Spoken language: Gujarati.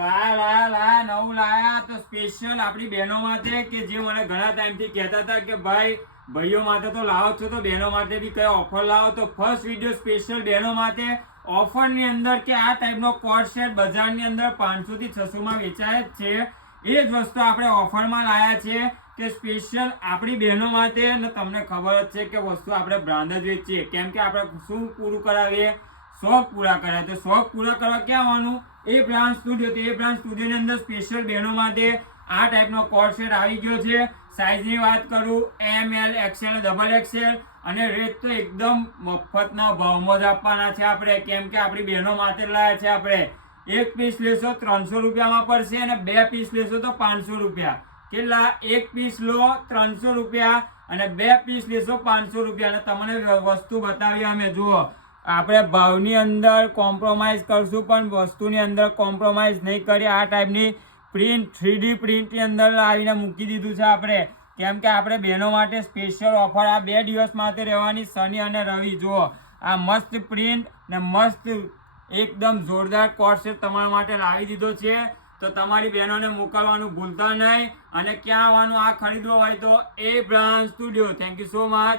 લાયા નવું લાયા તો સ્પેશિયલ આપણી બહેનો માટે કે જે મને ઘણા ટાઈમથી કહેતા હતા કે ભાઈ ભાઈઓ માટે તો લાવો છો તો બહેનો માટે બી કયો ઓફર લાવો, તો ફર્સ્ટ વિડીયો સ્પેશિયલ બહેનો માટે ઓફરની અંદર કે આ ટાઈપનો કોટ સેટ બજારની અંદર 500 થી 600 માં વેચાય જ છે. એ જ વસ્તુ આપણે ઓફરમાં લાયા છે કે સ્પેશિયલ આપણી બહેનો માટે. અને તમને ખબર જ છે કે વસ્તુ આપણે બ્રાન્ડ જ વેચીએ, કેમ કે આપણે શું પૂરું કરાવીએ, શોખ પૂરા કરાય. તો શોખ પૂરા કરવા ક્યાં આવવાનું? એ બ્રાન્ડ સ્ટુડિયો. તો એ બ્રાન્ડ સ્ટુડિયોની અંદર સ્પેશિયલ બહેનો માટે આ ટાઈપનો કોટ સેટ આવી ગયો છે. સાઇઝની વાત કરું, એમ એલ એક્સએલ અને ડબલ એક્સએલ, અને રેટ તો એકદમ મફતના ભાવમાં જ આપવાના છે આપણે, કેમ કે આપણી બહેનો માટે લાયા છે આપણે. એક પીસ લેશો 300 રૂપિયામાં પડશે અને 2 પીસ લેશો તો 500 રૂપિયા. કેટલા? એક પીસ લો 300 રૂપિયા અને 2 પીસ લેશો 500 રૂપિયા. અને તમને વસ્તુ બતાવીએ અમે. જુઓ, આપણે ભાવની અંદર કોમ્પ્રોમાઇઝ કરશું પણ વસ્તુની અંદર કોમ્પ્રોમાઇઝ નહીં કરીએ. આ ટાઈપની પ્રિન્ટ 3D પ્રિન્ટની અંદર લાવીને મૂકી દીધું છે આપણે, કેમ કે આપણે બહેનો માટે સ્પેશિયલ ઓફર આ 2 દિવસ માટે રહેવાની, શનિ અને રવિ. જુઓ, આ મસ્ત પ્રિન્ટ ને મસ્ત એકદમ જોરદાર કોટ સેટ તમારા માટે લાવી દીધો છે. તો તમારી બહેનોને મોકલવાનું ભૂલતા નહીં. અને ક્યાં આવવાનું આ ખરીદવો હોય તો એ brand studio. Thank you so much.